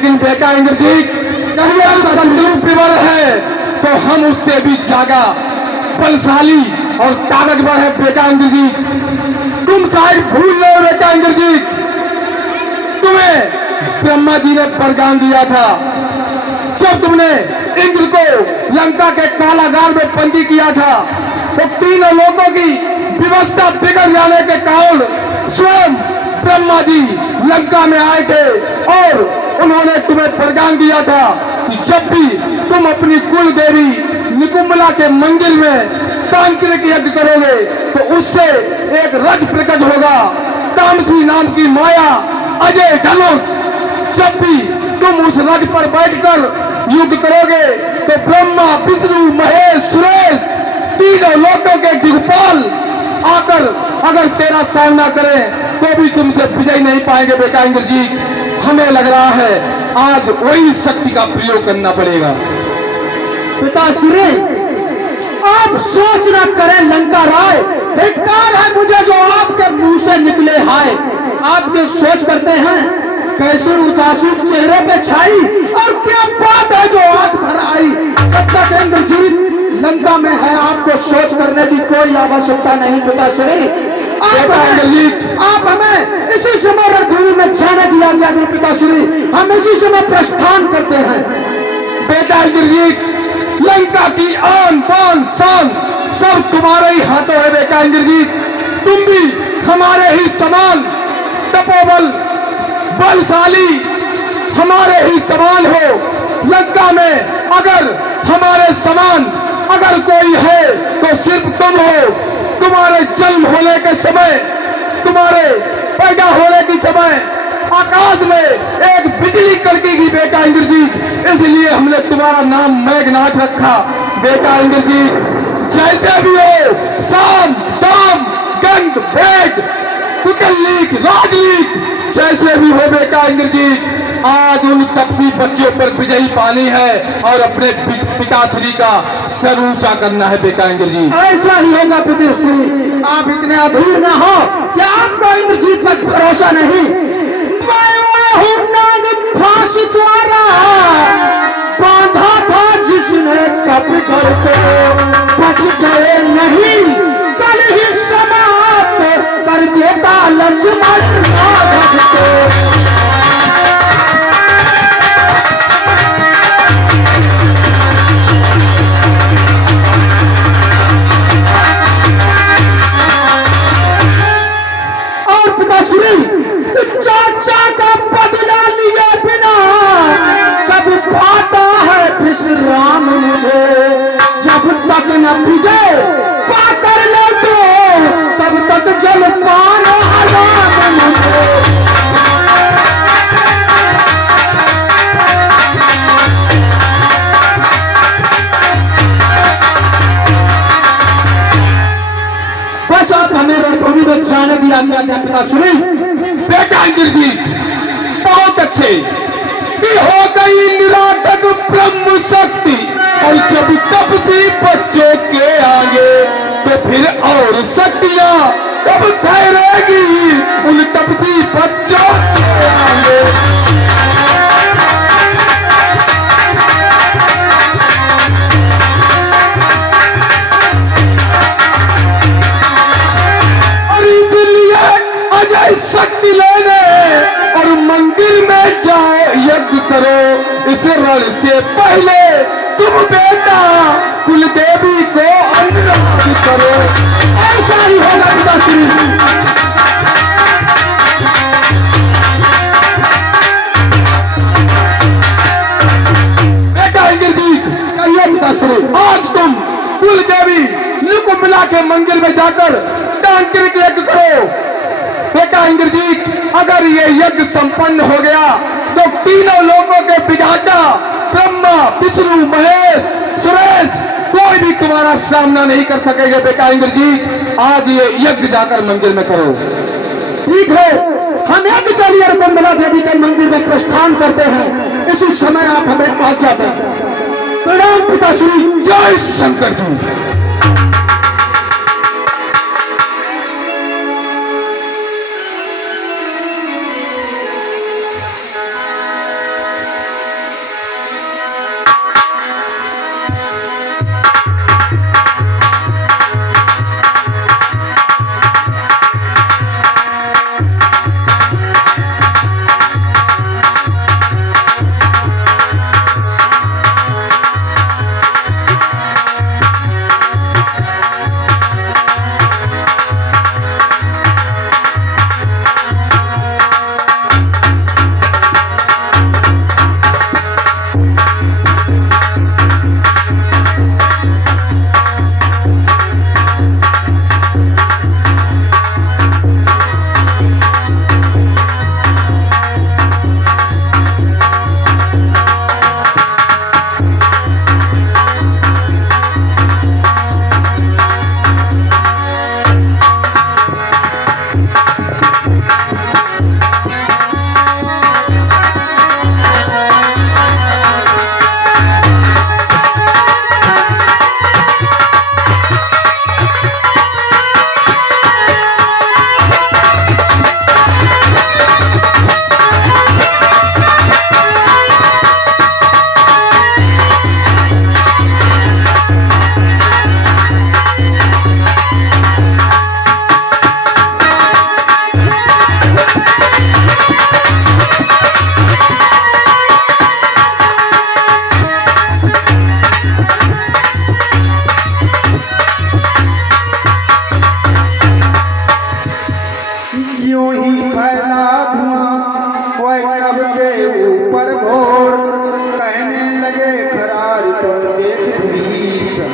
लेकिन बेटा इंद्रजीत कहीं हम शत्रु विवर है तो हम उससे भी ज्यादा बलशाली और ताकतवर है बेटा इंद्रजीत। तुम शायद भूल गए बेटा इंद्रजीत, तुम्हें ब्रह्मा जी ने वरदान दिया था जब तुमने इंद्र को लंका के कारागार में बंदी किया था, तो तीनों लोगों की व्यवस्था बिगड़ जाने के कारण स्वयं ब्रह्मा जी लंका में आए थे और उन्होंने तुम्हें वरदान दिया था कि जब भी तुम अपनी कुल देवी निकुंबला के मंदिर में तांत्रिक यज्ञ करोगे तो उससे एक रथ प्रकट होगा, तामसी नाम की माया अजय धनुष। जब भी तुम उस रथ पर बैठकर युद्ध करोगे तो ब्रह्मा विष्णु महेश सुरेश तीनों लोगों के दिग्पाल आकर अगर तेरा सामना करें तो भी तुमसे विजय नहीं पाएंगे बेटा इंद्रजीत। हमें लग रहा है आज वही शक्ति का प्रयोग करना पड़ेगा। पिताश्री, आप सोच न करें लंका राय, धिक्कार है मुझे जो आपके मुंह से निकले हाय। आपके सोच करते हैं कैसे उदासी चेहरे पे छाई और क्या बात है जो आग भर आई। जब तक इंद्रजीत लंका में है आपको सोच करने की कोई आवश्यकता नहीं पिताश्री। आप हमें इसी समय रणभूमि में जाने की आज्ञा दें पिताश्री, हम इसी समय प्रस्थान करते हैं। बेटा इंद्रजीत, लंका की आन बान शान सब तुम्हारे ही हाथों है बेटा इंद्रजीत। तुम भी हमारे ही समान तपोबल बलशाली हमारे ही समान हो। लंका में अगर हमारे समान अगर कोई है तो सिर्फ तुम हो। तुम्हारे जन्म होने के समय, तुम्हारे पैदा होने के समय आकाश में एक बिजली कड़केगी बेटा इंद्रजीत, इसलिए हमने तुम्हारा नाम मेघनाथ रखा बेटा इंद्रजीत। जैसे भी हो, साम दाम गंध भेद कुकललीक राजलीक जैसे भी हो बेटा इंद्रजीत, आज उन तपसी बच्चों पर विजयी पानी है और अपने पिताश्री का सर ऊंचा करना है बेटा इंद्रजीत। ऐसा ही होगा पिताश्री, आप इतने अधूर न हो कि आपको इंद्रजीत पर भरोसा नहीं। फांस द्वारा बांधा था जिसने कब करके बच गए नहीं, कल ही समाप्त कर देता लक्ष्मण राघव को। चाचा का बदला लिए बिना कब पाता है विश्राम मुझे, जब तक न विजय पाकर लौटो तब तक जलपान आराम मुझे। बस आप हमें रणभूमि में जाने की आज्ञा दें पिताश्री। बेटा इंद्रजीत बहुत अच्छे, हो गई निराटक ब्रह्म शक्ति और जब तपसी बच्चों के आगे तो फिर और शक्तियां कब ठहरेगी उन तपसी बच्चों के आगे। और इसलिए अजय शक्ति लेने और मंदिर में जाओ यज्ञ करो। इस रण से पहले तुम बेटा कुल देवी को अनुरोध करो। ऐसा ही होगा पिताश्री। बेटा इंद्रजीत, कहिए पिताश्री। आज तुम कुल देवी निकुंबला के मंदिर में जाकर तांत्रिक यज्ञ करो। बेटा इंद्रजीत, अगर ये यज्ञ संपन्न हो गया तो तीनों लोगों के विधाता ब्रह्मा विष्णु महेश सुरेश कोई भी तुम्हारा सामना नहीं कर सकेगा बेटा इंद्रजीत। आज ये यज्ञ जाकर मंदिर में करो। ठीक है, हम यज्ञ के लिए कुंबला देवी के मंदिर में प्रस्थान करते हैं। इसी समय आप हमें आज्ञा दें। प्रणाम पिताश्री। जय शंकर जी। घोर, कहने लगे खरार तो देख विभीषण।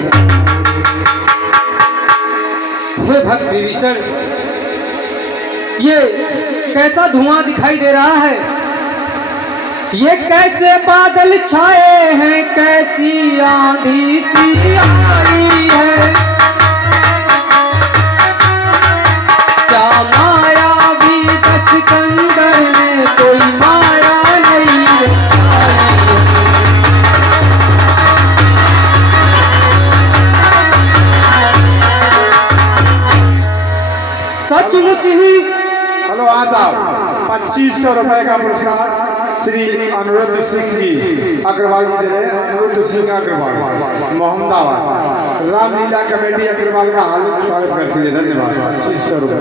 हे भक्त विभीषण, ये कैसा धुआं दिखाई दे रहा है? ये कैसे बादल छाए हैं, कैसी आंधी सी आई है? क्या माया भी दस कंदर में कोई माया नहीं छाई? सचमुच ही। हेलो हाँ साहब, 2500 रुपए का पुरस्कार श्री अनुरुद्ध सिंह जी अग्रवाल जी दे रहे हैं। अनुरुद्ध सिंह अग्रवाल, मोहम्मदाबाद, रामलीला कमेटी अग्रवाल का हार्दिक स्वागत करती है। धन्यवाद। 2500 रुपए।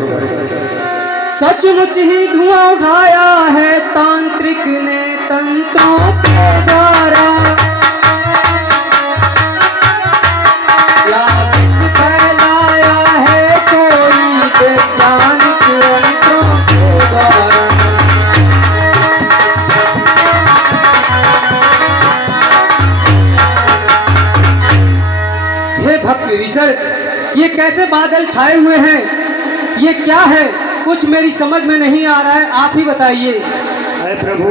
सचमुच ही धुआं उठाया है तांत्रिक ने तंत्रों के द्वारा। लालच फैलाया है कोई वैज्ञानिक यंत्रों के द्वारा। हे भक्त विभीषण, ये कैसे बादल छाए हुए हैं? ये क्या है? कुछ मेरी समझ में नहीं आ रहा है, आप ही बताइए। है प्रभु,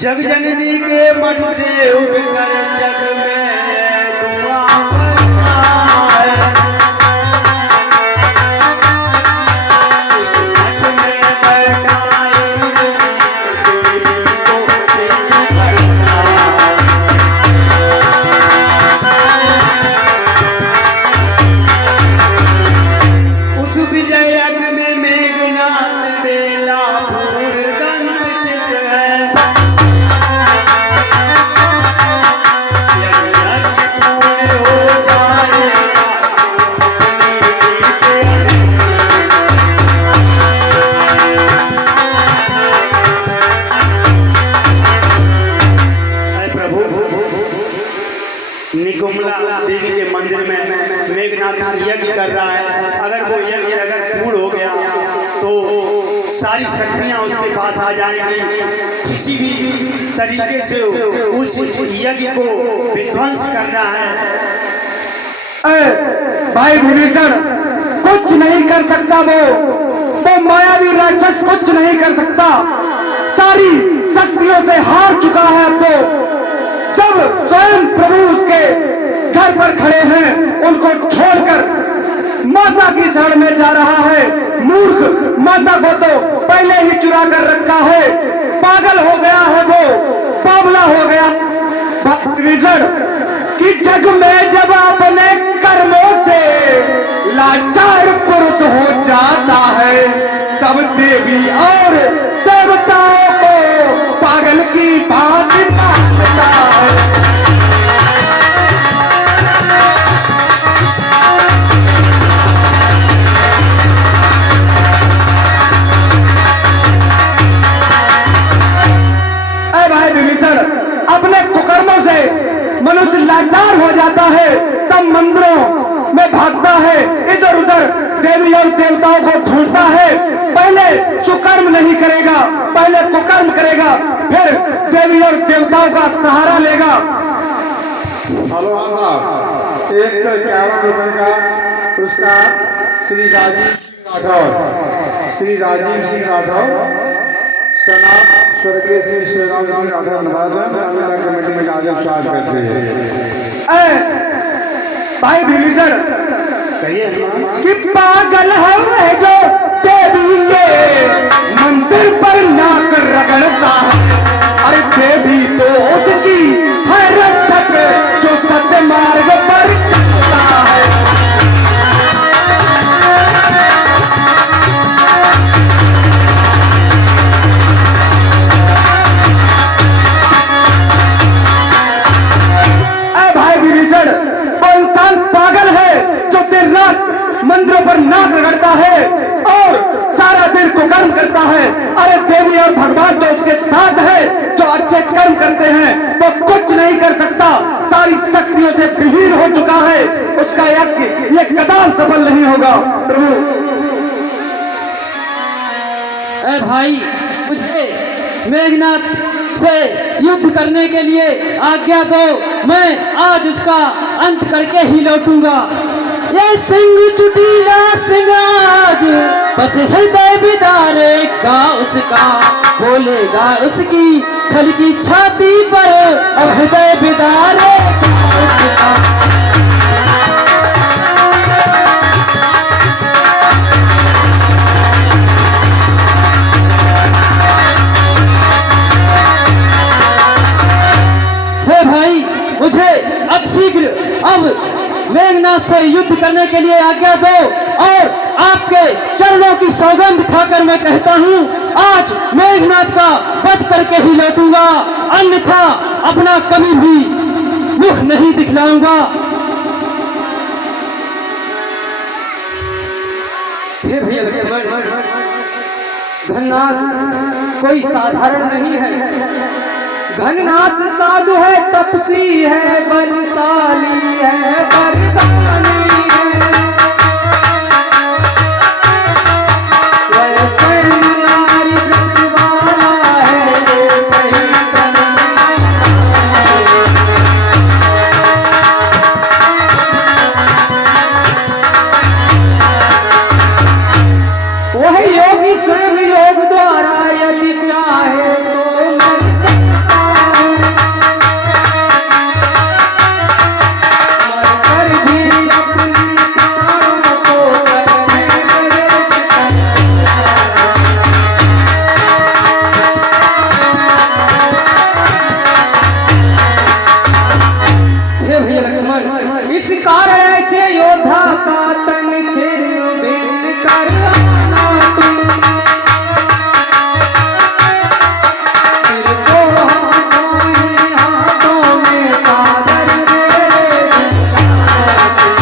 जग जननी के मठ से उठकर जग में धुआं भरता है। उस मठ में बैठा इंद्र देवी को सिद्ध करता है। उस विजय यज्ञ में मेघनाथ बेला भूरदंत चित है। यज्ञ पूर्ण हो जाएगा तो अपनी जीत है। प्रभु, निकुम्ला देवी के मंदिर में मेघनाथ यज्ञ कर रहा है। अगर वो यज्ञ अगर पूर्ण हो गया तो सारी शक्तियां उसके पास आ जाएंगी। किसी भी तरीके से उस यज्ञ को विध्वंस करना है। भाई विभीषण, कुछ नहीं कर सकता वो मायावी राक्षस कुछ नहीं कर सकता। सारी शक्तियों से हार चुका है अब वो। जब स्वयं प्रभु उसके घर पर खड़े हैं, उनको छोड़कर माता की शरण में जा रहा है। मूर्ख, माता को तो पहले ही चुरा कर रखा है। पागल हो गया है वो, बावला हो गया। विभीषण कि जग में जब अपने कर्मों से लाचार पुरुष हो जाता है, तब देवी और देवताओं को पागल की भांति मानता है। अपने कुकर्मों से मनुष्य लाचार हो जाता है, तब मंदिरों में भागता है, इधर उधर देवी और देवताओं को ढूंढता है। पहले सुकर्म नहीं करेगा, पहले कुकर्म करेगा, फिर देवी और देवताओं का सहारा लेगा। हेलो हाँ साहब, 151 रुपए का पुरस्कार श्री राजीव सिंह राठौर, श्री राजीव सिंह राठौर सनाम स्वर्गीय श्री श्री राम सिंह राठौर रामलीला कमेटी में हार्दिक स्वागत करते हैं। भाई विभीषण, कहिए कि पागल है वह जो देवी के मंदिर पर नाक रगड़ता है। अरे देवी तो उसकी है रक्षक जो सत्य मार्ग पर चलता है। भाई विभीषण, वो इंसान पागल है जो देर रात मंदिरों पर नाक रगड़ता है और सारा दिन कुकर्म करता है। अरे देवी और भगवान तो उसके साथ है, जो अच्छे कर्म करते हैं वो कुछ नहीं कर सकता। सारी शक्तियों से विहीन हो चुका है, उसका यज्ञ ये कदम सफल नहीं होगा। प्रभु, भाई, मुझे मेघनाथ से युद्ध करने के लिए आज्ञा दो, मैं आज उसका अंत करके ही लौटूंगा। ये सिंह चुटीला सिंगाज बस हृदय बिदारेगा उसका, बोलेगा उसकी छलकी छाती पर अब हृदय बिदारेगा उसका। हे भाई, मुझे अतिशीघ्र अब मेघनाथ से युद्ध करने के लिए आज्ञा दो, और आपके चरणों की सौगंध खाकर मैं कहता हूँ आज मेघनाथ का वध करके ही लौटूंगा, अन्यथा अपना कभी भी मुख नहीं दिखलाऊंगा। हे भैया लक्ष्मण, घननाथ कोई साधारण नहीं है। घननाथ साधु है, तपसी है, बलशाली है, वरदानी है। स्वयं नारी व्रत वाला है, कहीं वह योगी स्वयं योग द्वारा यदि चाहे तो मर सकता है, मर कर भी अपनी प्राणों को करने नरेश हे भैया लक्ष्मण, इस कारण ऐसे योद्धा का तन छिन्न भिन्न कर आना तुम। सिर को हाथों ही हाथों में सागर मेरे झुकाना तुम।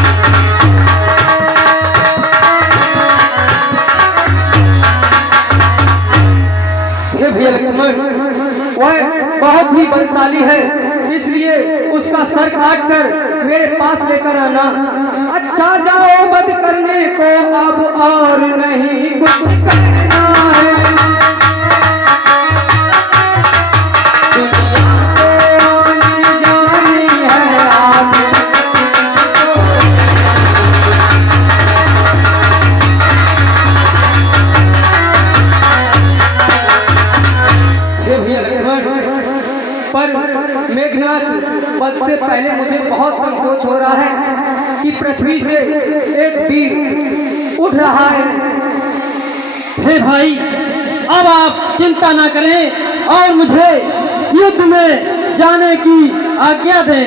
हे भैया लक्ष्मण, वह बहुत ही बलशाली है, इसलिए उसका सर काट कर मेरे पास लेकर आना। अच्छा जाओ, वध करने को अब और नहीं कुछ करना है। दुनिया तो आनी जानी है, आगे हे भैया लक्ष्मण, पर मेघनाथ वध से पहले मुझे बहुत संकोच हो रहा है कि पृथ्वी से एक वीर उठ रहा है। हे भाई, अब आप चिंता ना करें और मुझे युद्ध में जाने की आज्ञा दें।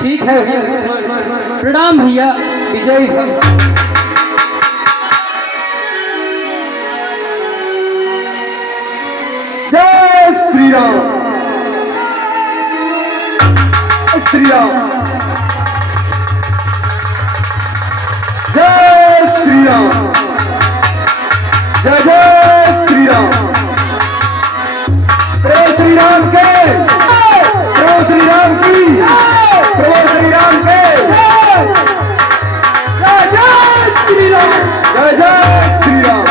ठीक है भैया लक्ष्मण, प्रणाम भैया। विजयी भव। जय श्री राम। श्री राम। जय श्री राम। जय जय श्री राम। प्रभु श्री राम के, प्रभु श्री राम की, प्रभु श्री राम के। जय जय श्री राम। जय जय श्री राम।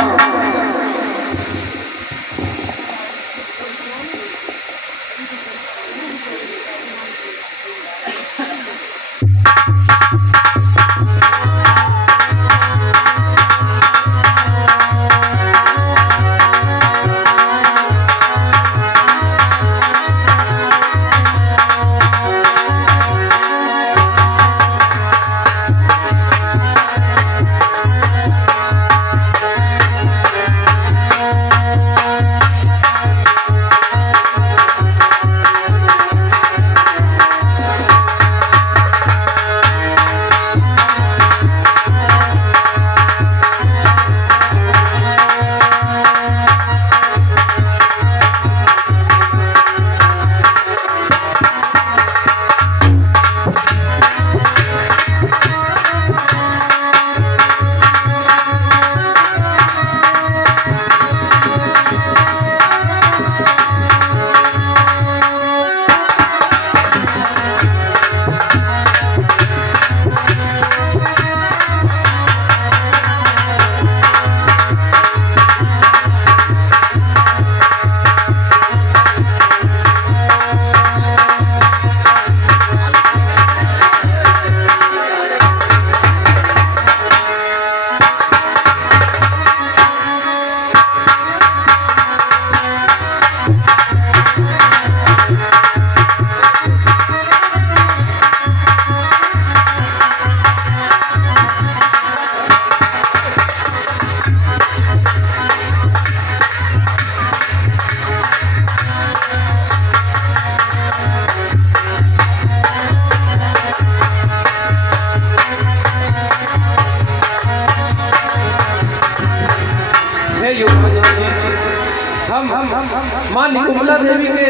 मां निकुम्बला देवी के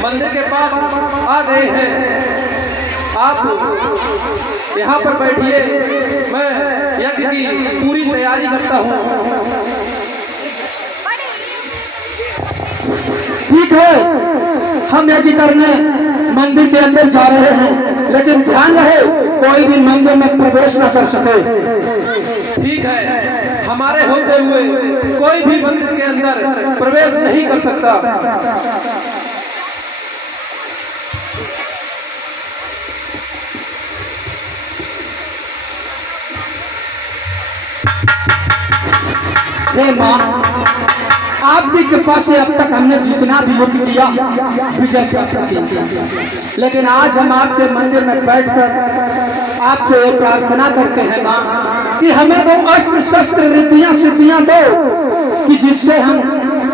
मंदिर के पास आ गए हैं। आप यहाँ पर बैठिए, मैं यज्ञ की पूरी तैयारी करता हूँ। ठीक है, हम यज्ञ करने मंदिर के अंदर जा रहे हैं, लेकिन ध्यान रहे कोई भी मंदिर में प्रवेश न कर सके। ठीक है, हमारे होते हुए कोई भी मंदिर के अंदर प्रवेश नहीं कर सकता। हे माँ, आपकी कृपा से अब तक हमने जितना भी युद्ध किया विजय प्राप्त की, लेकिन आज हम आपके मंदिर में बैठकर आपसे ये प्रार्थना करते हैं माँ कि हमें वो अस्त्र शस्त्र रिद्धियां सिद्धियां दो कि जिससे हम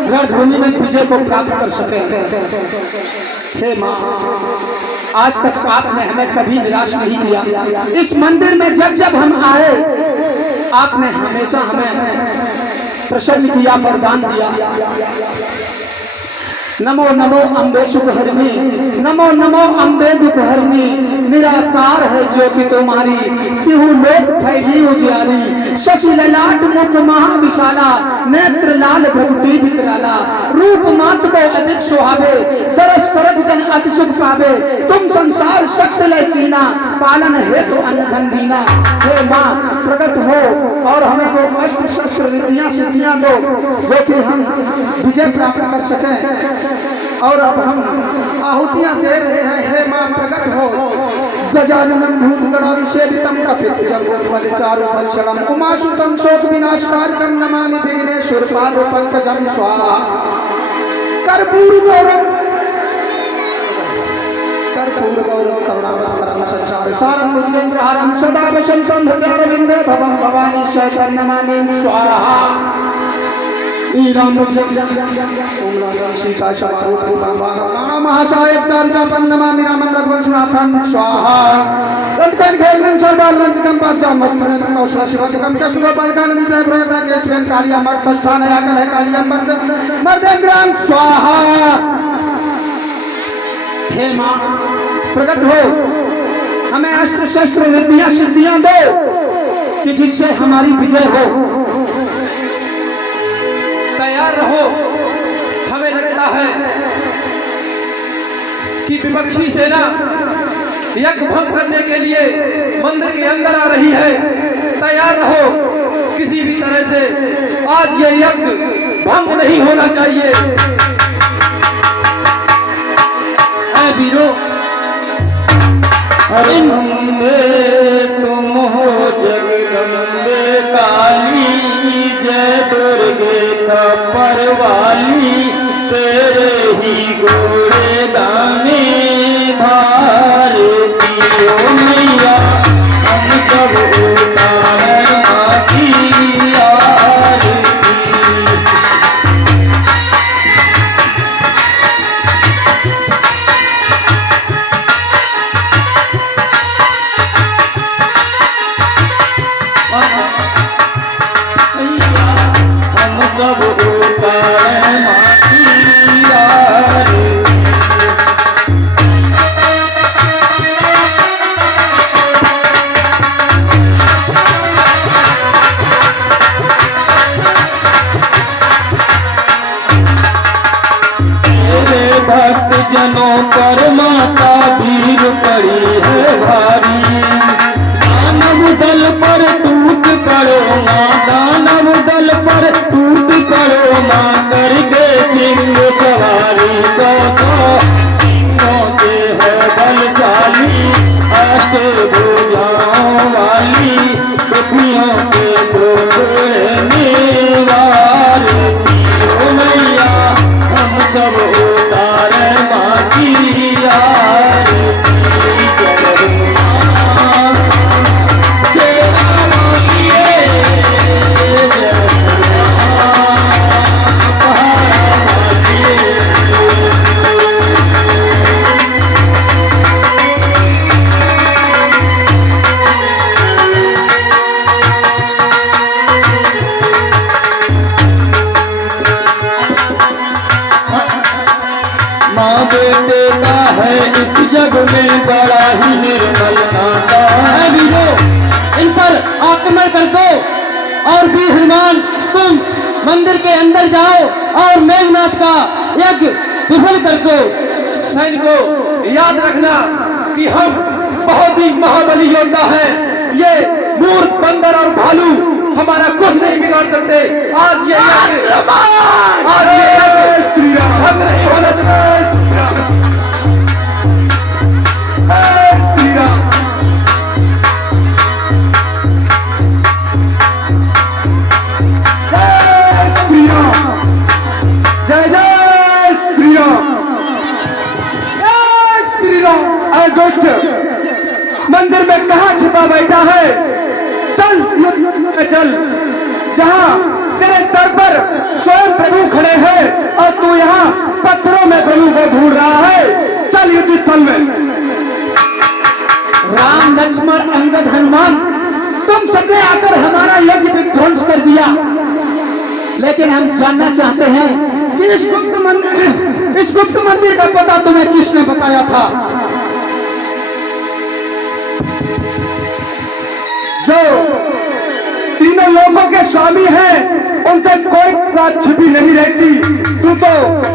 रणभूमि में विजय को प्राप्त कर सके। हे माँ, आज तक आपने हमें कभी निराश नहीं किया। इस मंदिर में जब जब हम आए आपने हमेशा हमें प्रसन्न किया, वरदान दिया। नमो नमो अम्बे सुखहरणी, नमो नमो अम्बे दुखहरणी, निराकार है ज्योति तुम्हारी, तिहु लोक फैली उजियारी। शशि ललाट मुख महाविशाला, नेत्र लाल भ्रगुटी विकराला। रूप मात को अधिक सुहावे, दरस करत जन अति सुख पावे। तुम संसार शक्ति लय कीना, पालन हेतु अन्न धन दीना। हे माँ, प्रकट हो और हमें वो अस्त्र शस्त्र रिद्धियां सिद्धियां दो जो कि हम विजय प्राप्त कर सकें। और अब हम आहुतियां दे रहे हैं। हे मां, प्रकट हो। गजाननं भूतगणादि सेवितं कपित जम्बो फल चारु वत्सलम उमासुतं शोक विनाशकारकं नमामि विघ्नेश्वर पाद पंकजं स्वाहा। कर्पूर गौरम करुणावतारं संसार सारं भुजगेन्द्रहारं सदा वसन्तं हृदयारविन्दे भवं भवानी शैतं नमामि स्वाहा। सीता शवारूपा महासायक चार्जापन नमामि रामं रघुवंशनाथं स्वाहा। तत्कन खेलन सर्वालवंचकं पाचान वस्त्रनेत्रं कौशल शिवंतकं कृष्णगोपालकानंदितः प्रयता केशवेन कालिया मर्तस्थान याकल है कालिया मर्देन्द्रां स्वाहा। हे मां, प्रकट हो, हमें अस्त्र शस्त्र विद्या सिद्धियां दो कि जिससे हमारी विजय हो। तैयार रहो। हमें लगता है कि विपक्षी सेना यज्ञ भंग करने के लिए मंदिर के अंदर आ रही है। तैयार रहो, किसी भी तरह से आज ये यज्ञ भंग नहीं होना चाहिए। है वीरों, तुम हो जगदम्बे काली, जय दुर्गे खप्पर वाली, तेरे ही गोरे दाने भारती ओ मैया, हम सब उतारे माँ की आरती। हम सब उतारे माँ की आरती। तेरे भक्त जनों पर माता भीड़ पड़ी है भारी। दानव दल पर टूट पड़ो माँ, दानव दल पर टूट पड़ो माँ, करके सिंह सवारी। सौ सौ सिंहों से है बलशाली, अष्ट भुजाओं वाली, दुखियों के टोकने वाली। ओ मैया, हम सब उतारे माँ की आरती। माँ बेटे का है इस जग में बड़ा ही निर्मल नाता। है वीरों, इन पर आक्रमण कर दो और वीर हनुमान तुम मंदिर के अंदर जाओ और मेघनाथ का यज्ञ विफल कर दो। सैनिकों, याद रखना कि हम बहुत ही महाबली योद्धा हैं। ये मूर्ख, बंदर और भालू हमारा कुछ नहीं बिगाड़ सकते। आज ये भंग नहीं होना चाहिए। जय जय श्री राम। जय श्री राम। अरे दुष्ट, मंदिर में कहाँ छिपा बैठा है? चल युद्ध में चल। जहाँ तेरे दर पर स्वयं प्रभु खड़े हैं और तू यहाँ पत्थरों में प्रभु को ढूंढ रहा है। चल युद्ध स्थल में। राम, लक्ष्मण, अंगद, हनुमान, तुम सबने आकर हमारा यज्ञ विध्वंस कर दिया, लेकिन हम जानना चाहते हैं कि इस गुप्त मंदिर का पता तुम्हें किसने बताया था? जो तीनों लोगों के स्वामी हैं, उनसे कोई बात छिपी नहीं रहती। तू तो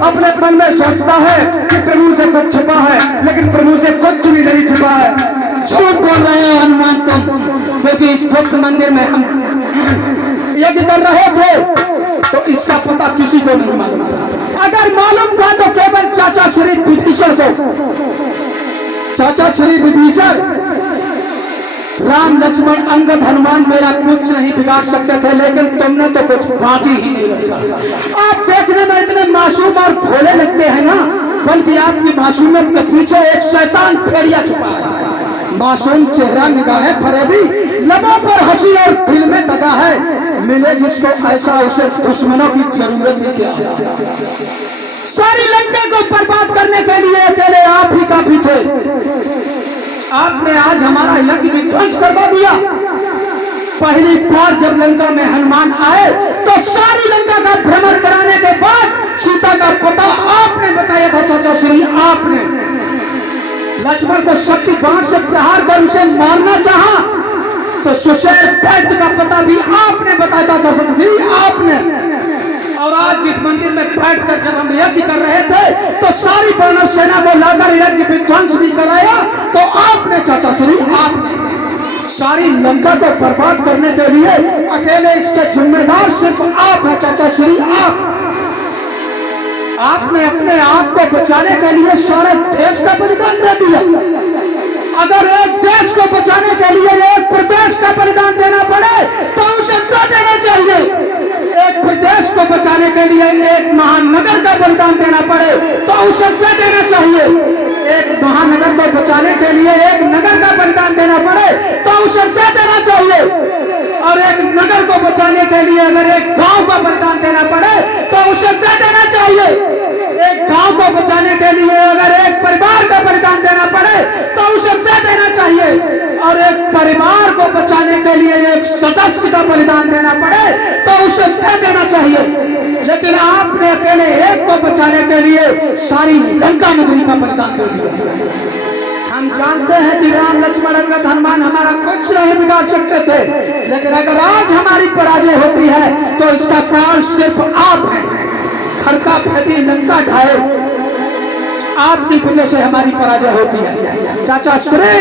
अपने मन में सोचता है कि प्रभु से कुछ छिपा है, लेकिन प्रभु से कुछ भी नहीं छिपा है। झूठ बोल रहे हो हनुमान तुम, क्योंकि इस गुप्त मंदिर में हम यज्ञ कर रहे थे तो इसका पता किसी को नहीं मालूम था। अगर मालूम था तो केवल चाचा श्री विभीषण को। चाचा श्री विभीषण, राम, लक्ष्मण, अंगद, हनुमान मेरा कुछ नहीं बिगाड़ सकते थे, लेकिन तुमने तो कुछ बाकी ही नहीं रखा। आप देखने में इतने मासूम और भोले लगते हैं ना, बल्कि आपकी मासूमियत के पीछे एक शैतान भेड़िया छुपा है। मासूम चेहरा, निगाहें फरेबी, लबों पर हंसी और दिल में दगा है। मिले जिसको ऐसा, उसे दुश्मनों की जरूरत ही क्या है। सारी लंका को बर्बाद करने के लिए अकेले आप ही काफी थे। आपने आज हमारा यज्ञ विध्वंस करवा दिया। पहली बार जब लंका में हनुमान आए तो सारी लंका का भ्रमण कराने के बाद सीता का पता आपने बताया था। चाचा श्री, आपने लक्ष्मण को शक्ति बाण से प्रहार कर उसे मारना चाहा तो सुशेर वैद्य का पता भी आपने बताया था। चाचा श्री, आपने। और आज इस मंदिर में बैठकर जब हम यज्ञ कर रहे थे तो सारी वानर सेना को लाकर यज्ञ विध्वंस भी कराया तो आपने। चाचा श्री, आपने सारी लंका को बर्बाद करने के लिए अकेले इसके जिम्मेदार सिर्फ आप हैं। चाचा श्री, आपने अपने आप को बचाने के लिए सारे देश का बलिदान दे दिया। अगर एक देश को बचाने के लिए एक प्रदेश का बलिदान देना पड़े तो उसे दे देना चाहिए। एक प्रदेश को बचाने के लिए एक महानगर का बलिदान देना पड़े तो उसे दे देना चाहिए। एक महानगर को बचाने के लिए एक नगर का बलिदान देना पड़े तो उसे दे देना चाहिए। और एक नगर को बचाने के लिए अगर एक गांव का बलिदान देना पड़े तो उसे दे देना चाहिए। एक गांव को बचाने के लिए अगर एक परिवार का बलिदान देना पड़े तो उसे दे देना चाहिए। और एक परिवार को बचाने के लिए एक सदस्य का बलिदान देना पड़े तो उसे दे देना चाहिए। लेकिन आपने अकेले एक को बचाने के लिए सारी लंका नगरी का बलिदान दे दिया। हम जानते हैं कि राम, लक्ष्मण, अंगद, हनुमान हमारा कुछ नहीं बिगाड़ सकते थे, लेकिन अगर आज हमारी पराजय होती है तो इसका कारण सिर्फ आप हैं। घर का भेदी लंका ढाए, आपकी वजह से हमारी पराजय होती है। चाचा श्री,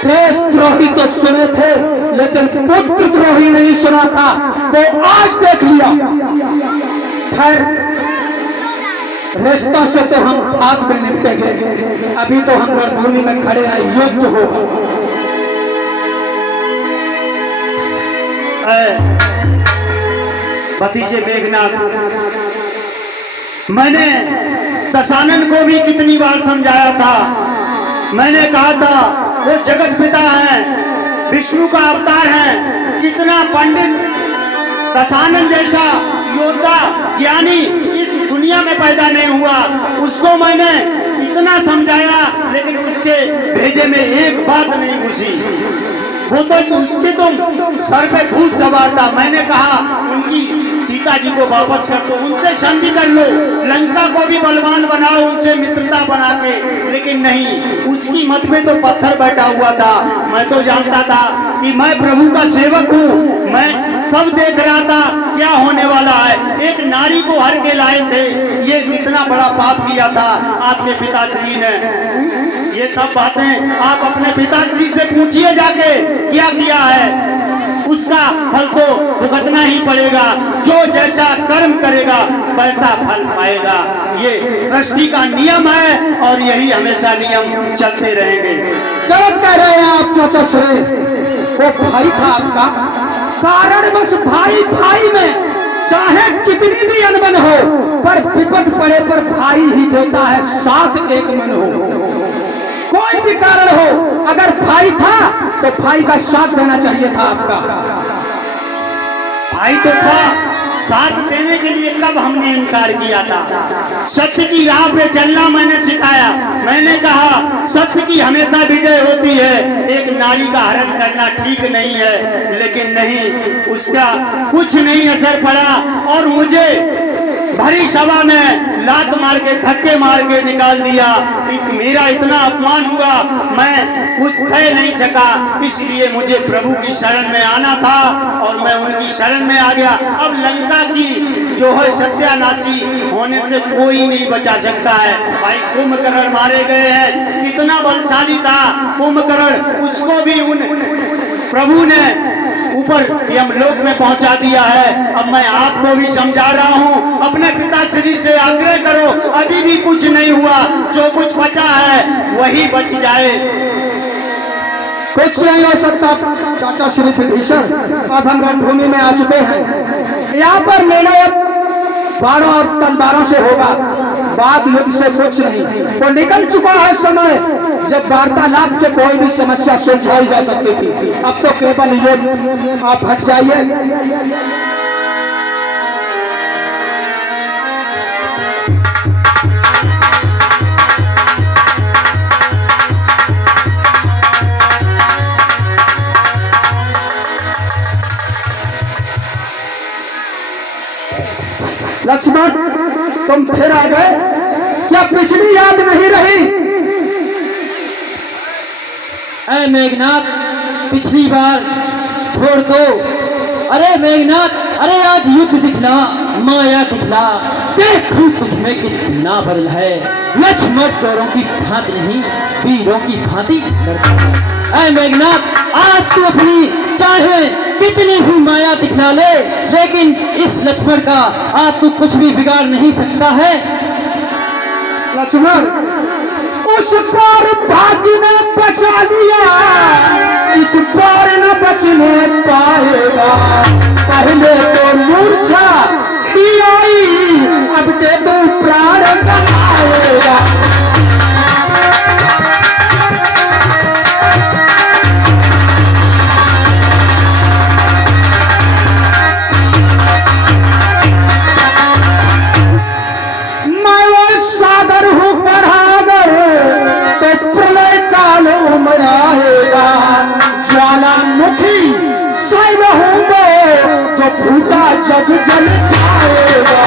देशद्रोही तो सुने थे लेकिन पुत्र द्रोही नहीं सुना था, वो आज देख लिया। खैर, रिश्ता से तो हम बाद में निपटेंगे, अभी तो हम रणभूमि में खड़े हैं, युद्ध होगा। भतीजे मेघनाथ, मैंने दशानन को भी कितनी बार समझाया था। मैंने कहा था वो जगत पिता है, विष्णु का अवतार है। कितना पंडित दशानन जैसा योद्धा ज्ञानी इस दुनिया में पैदा नहीं हुआ। उसको मैंने इतना समझाया लेकिन उसके भेजे में एक बात नहीं घुसी। वो तो उसके तो सर पे भूत सवार था। मैंने कहा उनकी सीता जी को वापस कर दो, उनसे संधि कर लो, लंका को भी बलवान बनाओ उनसे मित्रता बना के। लेकिन नहीं, उसकी मत में तो पत्थर बैठा हुआ था। मैं तो जानता था कि मैं प्रभु का सेवक हूँ, मैं सब देख रहा था क्या होने वाला है। एक नारी को हर के लाए थे, ये कितना बड़ा पाप किया था आपके पिताश्री ने। ये सब बातें आप अपने पिताश्री से पूछिए जाके क्या किया है, उसका फल तो भुगतना ही पड़ेगा। जो जैसा कर्म करेगा वैसा फल पाएगा। ये सृष्टि का नियम है और यही हमेशा नियम चलते रहेंगे। गलत कह रहे हैं आप चाचा श्री। वो भाई था आपका, कारण बस भाई भाई में चाहे कितनी भी अनबन हो, पर विपद पड़े पर भाई ही देता है साथ, एक मन हो। कोई भी कारण हो, अगर भाई था तो भाई का साथ देना चाहिए था आपका। भाई तो था, साथ देने के लिए कब हमने इनकार किया था। सत्य की राह पे चलना मैंने सिखाया। मैंने कहा सत्य की हमेशा विजय होती है, एक नारी का हरण करना ठीक नहीं है। लेकिन नहीं, उसका कुछ नहीं असर पड़ा और मुझे भरी सभा में लात मार के धक्के मार के निकाल दिया। मेरा इतना अपमान हुआ, मैं कुछ सह नहीं सका, इसलिए मुझे प्रभु की शरण में आना था और मैं उनकी शरण में आ गया। अब लंका की जो है सत्यानाशी होने से कोई नहीं बचा सकता है। भाई कुंभकर्ण मारे गए हैं, कितना बलशाली था कुंभकर्ण, उसको भी उन प्रभु ने ऊपर यमलोक में पहुंचा दिया है। अब मैं आपको भी समझा रहा हूं, अपने पिताश्री से आग्रह करो, अभी भी कुछ नहीं हुआ, जो कुछ बचा है वही बच जाए। कुछ नहीं हो सकता चाचा श्री विभीषण। अब हम रणभूमि में आ चुके हैं, यहाँ पर निर्णय बाणों और तलवारों से होगा, बात युद्ध से कुछ नहीं। वो निकल चुका है समय जब वार्तालाप से कोई भी समस्या सुलझाई जा सकती थी। अब तो केवल युद्ध। आप हट जाइए। लक्ष्मण, तुम फिर आ गए क्या? पिछली याद नहीं रही? अरे मेघनाथ, पिछली बार छोड़ दो। अरे मेघनाथ, अरे आज युद्ध दिखला, माया दिखला, देखो तुझ में कितना बल है। लक्ष्मण चोरों की भांति नहीं, वीरों की भांति लड़ता है। अरे मेघनाथ, आज तू अपनी चाहे कितनी भी माया दिखला ले, लेकिन इस लक्ष्मण का आज तू कुछ भी बिगाड़ नहीं सकता है। लक्ष्मण, उस पार भाग्य ने बचा लिया, इस पार न बचने पाएगा। पहले तो मूर्छा ही आई, अब ते तो प्राण गवाएगा। मैं वो सागर हूँ बढ़ागर, तो प्रलय काल उमड़ाएगा। ज्वालामुखी शैव हूँ मैं, जो फूटा जग जल जाएगा।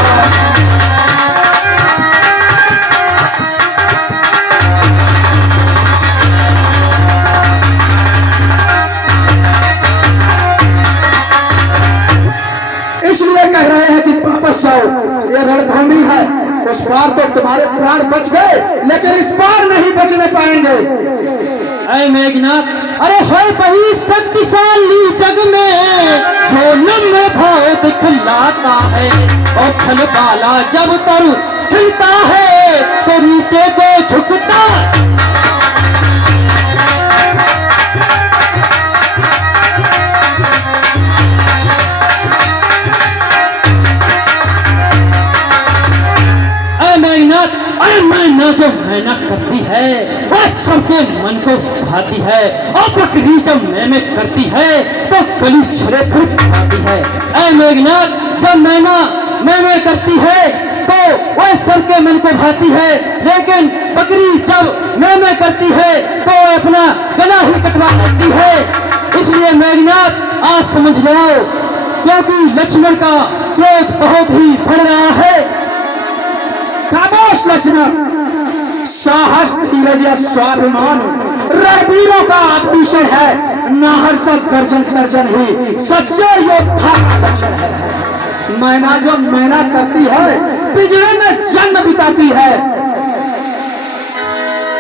इसलिए कह रहे हैं कि वापस जाओ, ये रणभूमि है। उस पार तो तुम्हारे प्राण बच गए, लेकिन इस पार नहीं बचने पाएंगे। अरे मेघनाथ, अरे है वही शक्तिशाली जग में जो लम्बे भाव दिखलाता है, और फल वाला जब तरु खिलता है तो नीचे को झुकता। अरे मैना जो मैना करती है वह सबके मन को भाती है, और बकरी जब मैंने करती है तो गली छुरे फूट खाती है। ऐ मेघनाथ, जब मैना मैंने करती है तो वह सबके मन को भाती है, लेकिन बकरी जब मैंने करती है तो अपना गला ही कटवा लेती है। इसलिए मेघनाथ आज समझ लो, क्योंकि लक्ष्मण का क्रोध बहुत ही बढ़ रहा है। खामोश लक्ष्मण, साहस धीरज या स्वाभिमान रणवीरों का आभूषण है, नाहरसा गर्जन तर्जन ही सच्चे योद्धा का लक्षण है। मैना जो मैना करती है, पिंजरे में जन्म बिताती है।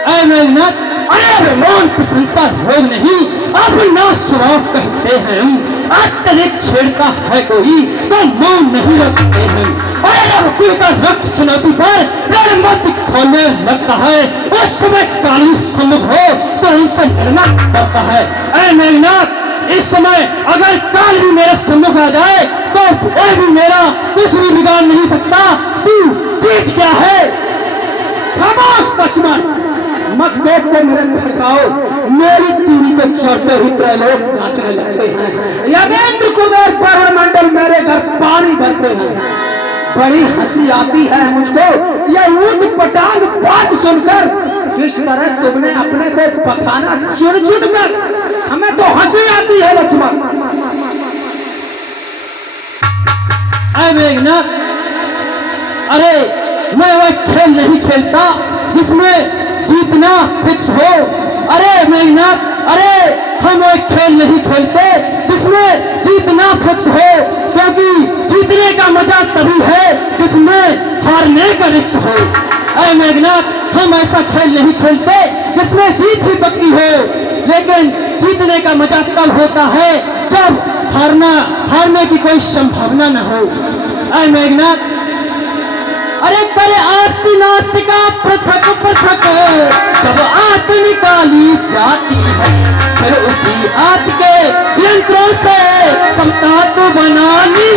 ऐ मेघनाथ, अरे रोन प्रशंसा रोग नहीं, अपना स्वभाव कहते हैं। अत्यधिक छेड़ता है कोई तो मौन नहीं रखते हैं। अरे रघुकुल का रक्त चुनौती पर रणमत खोलने लगता है, उस समय काली सम्मुख हो तो उनसे लड़ना पड़ता है। ऐ मेघनाथ, इस समय अगर काल भी मेरे सम्मुख आ जाए तो कोई भी मेरा कुछ भी बिगाड़ नहीं सकता। तू चीज क्या है? खामोश लक्ष्मण, मत देख को मेरे धड़काओ, मेरी तीरी को चढ़ते ही त्रैलोक नाचने लगते हैं। यमेंद्र कुबेर वरुण मंडल मेरे घर पानी भरते हैं। बड़ी हंसी आती है मुझको यह ऊंट पटांग बात सुनकर। किस तरह तुमने अपने को पखाना चुन चुन कर, हमें तो हंसी आती है लक्ष्मण। ऐ मेघनाथ, अरे मैं वह खेल नहीं खेलता जिसमें जीतना फिक्स हो। अरे मेघनाथ, अरे हम वह खेल नहीं खेलते जिसमें जीतना फिक्स हो, क्योंकि जीतने का मजा तभी है जिसमें हारने का रिक्स हो। ऐ मेघनाथ, हम ऐसा खेल नहीं खेलते जिसमें जीत ही पक्की हो, लेकिन जीतने का मजा तब होता है जब हारने की कोई संभावना न हो। ऐ मेघनाथ, अरे करे आस्ति नास्तिका पृथक पृथक, जब आत निकाली जाती है फिर उसी आत के यंत्रों से समता तो बना ली।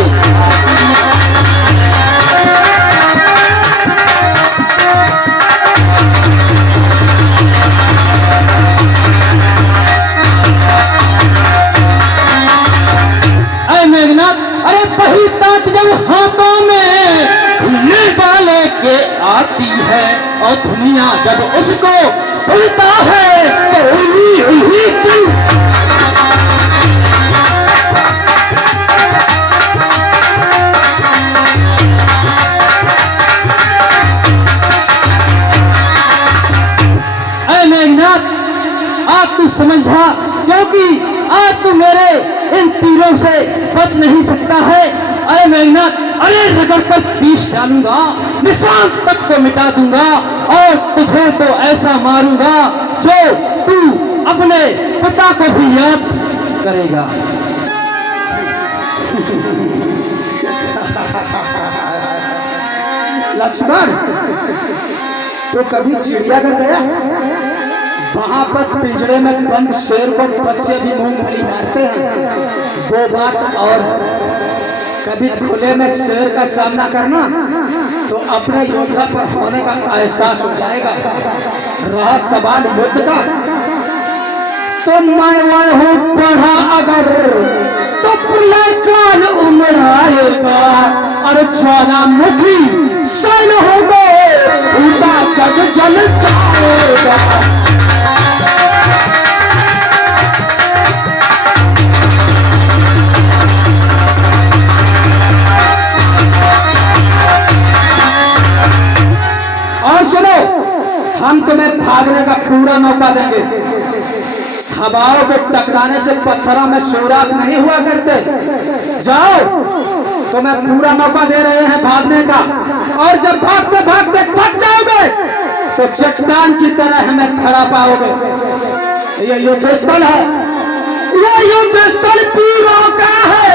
ऐ मेघनाथ, अरे वही तात जब हाथों में धुलने वाले के आती है और दुनिया जब उसको भूलता है तो उही चीज। ऐ मेघनाथ, आज तू समझा, क्योंकि आज तू मेरे इन तीरों से बच नहीं सकता है। अरे मेघनाथ, अरे रगड़ कर पीस डालूंगा, निशान तक को मिटा दूंगा और तुझे तो ऐसा मारूंगा जो तू अपने पिता को भी याद करेगा। लक्ष्मण, तो कभी चिड़ियाघर गया? वहां पर पिंजरे में बंद शेर को बच्चे भी मूंगफली मारते हैं। वो बात और कभी खुले में शेर का सामना करना तो अपने योद्धा पर होने का एहसास हो जाएगा। रहा सवाल युद्ध का, तो मैं वह हूं पढ़ा अगर तो प्रलय काल उमड़ाएगा और ज्वालामुखी सन हो गए, पूरा जग जल जाएगा। और सुनो, हम तुम्हें भागने का पूरा मौका देंगे। हवाओं के टकराने से पत्थरों में सुराग नहीं हुआ करते। जाओ, तुम्हें पूरा मौका दे रहे हैं भागने का, और जब भागते भागते थक जाओगे तो चट्टान की तरह हमें खड़ा पाओगे। ये युद्ध स्थल है, ये युद्ध स्थल पीरों का है,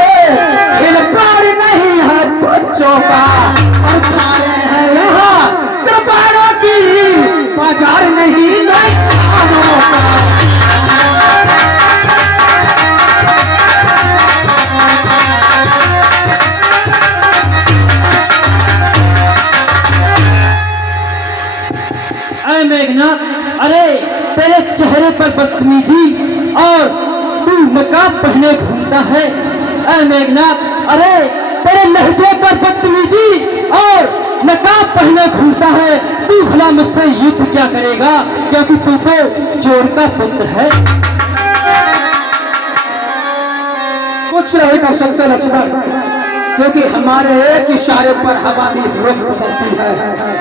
इन प्राण नहीं है बच्चों का। और थारे हैं यहाँ कृपाणों की, बाजार नहीं नष्टानों का। ऐ मेघनाथ, अरे तेरे चेहरे पर बदतमीजी और तू नकाब पहने घूमता है। ऐ मेघनाथ, अरे तेरे लहजे पर बदतमीजी और नकाब पहने घूमता है। तू भला मुझसे युद्ध क्या करेगा, क्योंकि तू तो चोर का पुत्र है। कुछ नहीं कर सकते लक्ष्मण, क्योंकि हमारे एक इशारे पर हवा भी रुख बदलती है।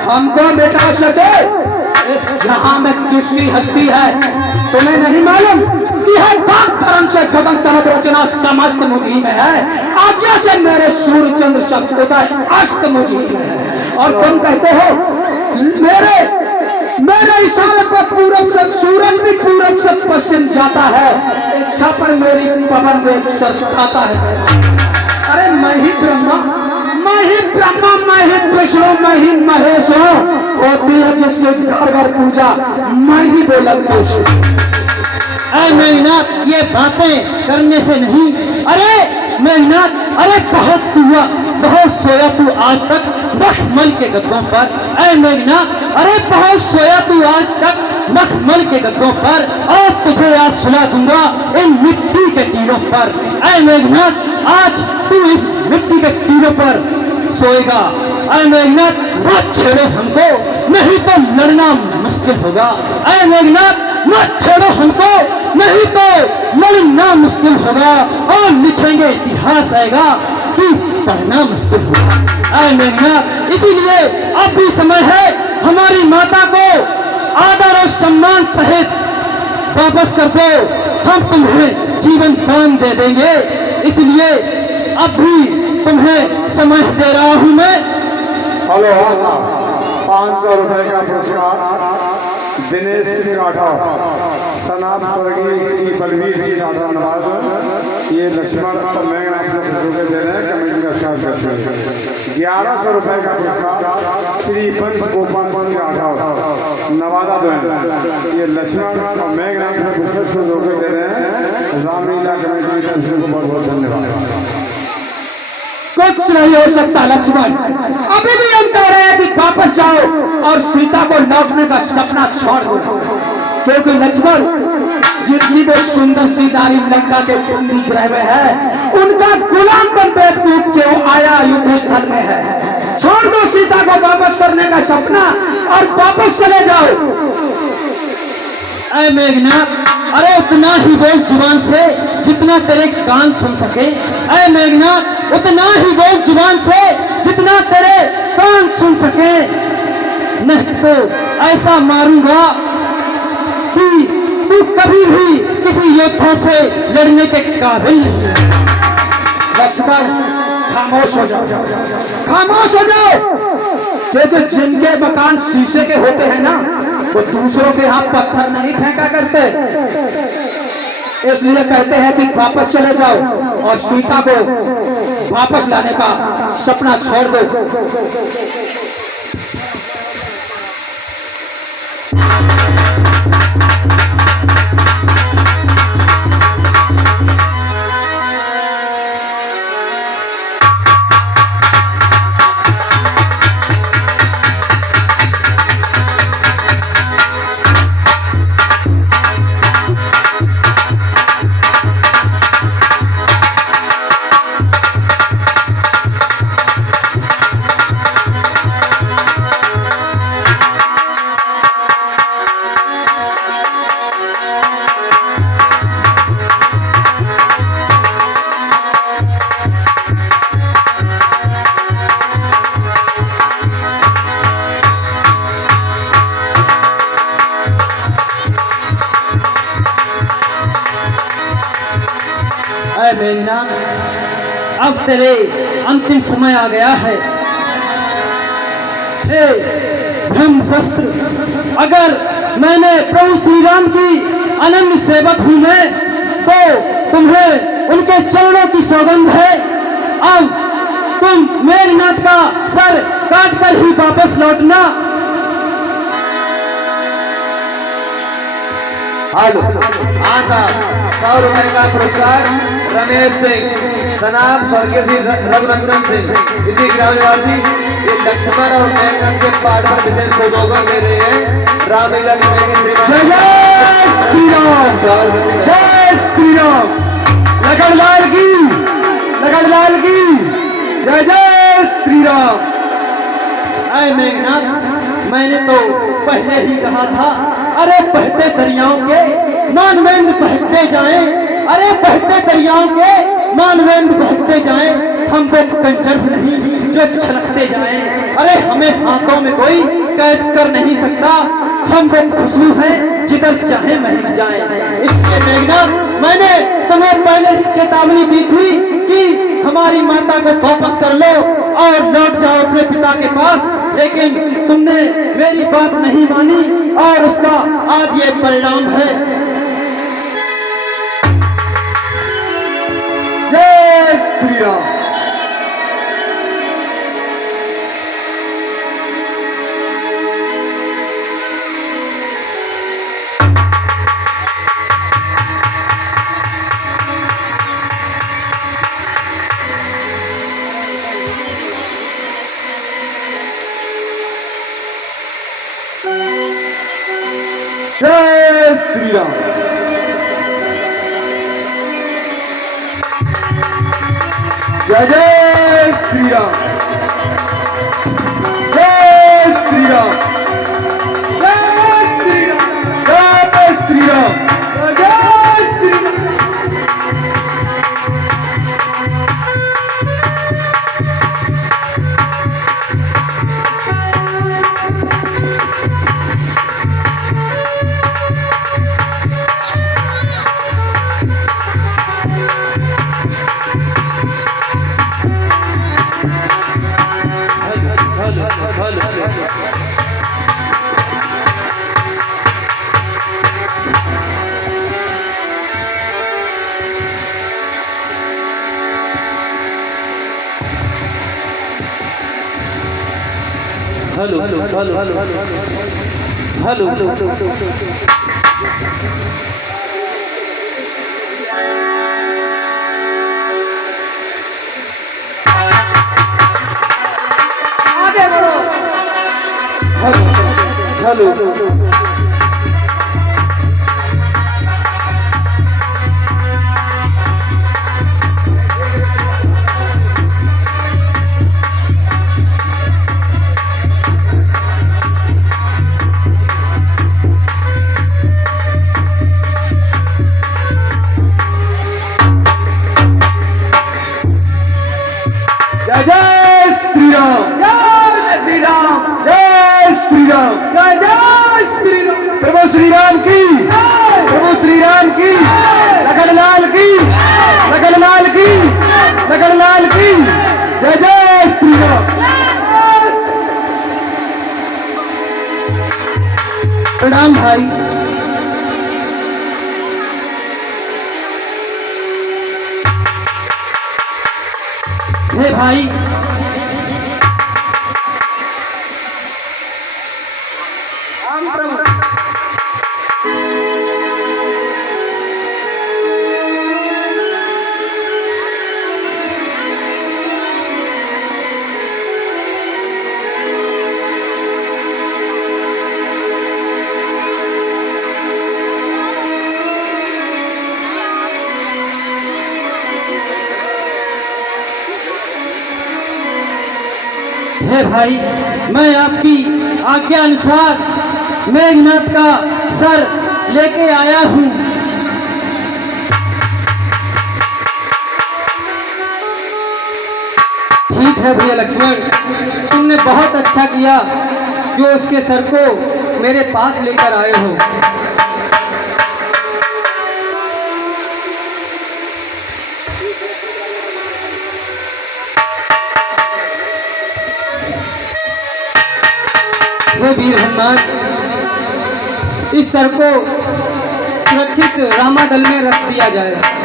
हमको मिटा सके इस जहां में किसकी हस्ती है तुम्हें नहीं मालूम कि है धर्म से गगन तनक रचना समस्त मुझी में है। आज्ञा से मेरे सूर्य चंद्र सब उदय अस्त मुझी में है। और तुम कहते हो मेरे इशारे पर पूरब से सूरज भी पूरब से पश्चिम जाता है, इच्छा पर मेरी पवन वेग सर खाता है। अरे मैं ही ब्रह्मा, मैं ही विष्णु, मैं ही महेश हूँ। होती है जिसके घर घर पूजा, मैं ही बोलंकेश हूँ। अरे मेघनाथ, ये बातें करने से नहीं। अरे मेघनाथ, अरे बहुत हुआ, बहुत सोया तू आज तक मखमल के गद्दों पर। अरे मेघनाथ, अरे बहुत सोया तू आज तक मखमल के गद्दों पर, और तुझे आज सुला दूंगा इन मिट्टी के टीलों पर। अरे मेघनाथ, आज तू इस मिट्टी के टीलों पर सोएगा। अरे मेघनाथ, मत छेड़ो हमको, नहीं तो लड़ना मुश्किल होगा। अरे मेघनाथ, मत छेड़ो हमको, नहीं तो लड़ना मुश्किल होगा, और लिखेंगे इतिहास आएगा कि पढ़ना मुश्किल होगा। अरे मेघनाथ, इसीलिए अब भी समय है हमारी माता को आदर और सम्मान सहित वापस कर दो। हम तुम्हें जीवन दान दे देंगे, इसलिए अब भी तुम्हें समय दे रहा हूं मैं। हेलो, हाँ साहब, 500 रुपए का पुरस्कार दिनेश सिंह राठौर, सनाब स्वर्गीय श्री बलवीर सिंह राठौर नवाज। ये लक्ष्मण और मेघनाथ को खुशबू के दे रहे हैं, कमेटी का स्वागत करते हैं। 1100 रुपए का पुरस्कार श्री वंश गोपाल सिंह राठौर नवादा द्वैन। ये लक्ष्मण और मेघनाथ को विशेष खुशबू के दे रहे हैं। रामलीला कमेटी की तरफ से बहुत बहुत धन्यवाद। कुछ नहीं हो सकता लक्ष्मण, अभी भी हम कह रहे हैं कि वापस जाओ और सीता को लौटने का सपना छोड़ दो, क्योंकि लक्ष्मण जिनकी वो सुंदर सी नारी लंका के बंदी गृह में है, उनका गुलाम बन बेवकूफ क्यों आया युद्ध स्थल में है। छोड़ दो सीता को वापस करने का सपना और वापस चले जाओ। अरे मेघनाथ, अरे उतना ही बोल जुबान से जितना तेरे कान सुन सके। अरे मेघनाथ, उतना ही बोल जुबान से जितना तेरे कान सुन सके, नहीं तो ऐसा मारूंगा कि तू कभी भी किसी योद्धा से लड़ने के काबिल नहीं है। लक्ष्मण, खामोश हो जाओ, खामोश हो जाओ, क्योंकि जिनके मकान शीशे के होते हैं ना, वो दूसरों के यहाँ पत्थर नहीं फेंका करते। इसलिए कहते हैं कि वापस चले जाओ और सीता को वापस लाने का सपना छोड़ दो। मेघनाथ, अब तेरे अंतिम समय आ गया है। हे ब्रह्मशस्त्र, अगर मैंने प्रभु श्री राम की अनन्य सेवक हूं मैं, तो तुम्हें उनके चरणों की सौगंध है। अब तुम मेघनाथ का सर काट कर ही वापस लौटना। हेलो, हाँ साहब, 100 रुपए का पुरस्कार रमेश सिंह, सनाब स्वर्गीय श्री रघुनंदन सिंह, इसी ग्राम निवासी। ये लक्ष्मण और मेघनाथ के पाठ पर विशेष खुशोगा दे रहे हैं। रामलीला कमेटी जय श्री राम, जय श्री राम, लखनलाल की, लखनलाल की जय जय श्री राम। अरे मेघनाथ, मैंने तो पहले ही कहा था, अरे बहते दरियाओं के मानवेंद्र बहते जाएं, अरे बहते दरियाओं के मानवेंद्र बहकते जाएं, हम वो कंजर्फ नहीं जो छलकते जाएं। अरे हमें हाथों में कोई कैद कर नहीं सकता, हम वो खुशबू हैं जिधर चाहे महक जाएं। इसलिए मेघनाथ, मैंने तुम्हें पहले ही चेतावनी दी थी कि हमारी माता को वापस कर लो और लौट जाओ अपने पिता के पास, लेकिन तुमने मेरी बात नहीं मानी और उसका आज ये परिणाम है। जय श्री राम। जय श्री राम। जय जय श्री राम। जय श्री राम। जय श्री राम। जय श्री राम। जय Shri Ram. Hello hello hello hello आगे बढ़ो। हेलो हेलो जय जय श्री राम। जय श्री राम। जय श्री राम। जय जय श्री राम। प्रभु श्री राम की। प्रभु श्री राम की। लखन लाल की। लखन लाल की। लखन लाल की। जय जय श्री राम। प्रणाम भाई। हे भाई, हे भाई, मैं आपकी आज्ञा अनुसार मेघनाथ का सर लेके आया हूँ। ठीक है भैया लक्ष्मण, तुमने बहुत अच्छा किया जो उसके सर को मेरे पास लेकर आए हो। हे वीर हनुमान, इस सर को सुरक्षित रामादल में रख दिया जाए।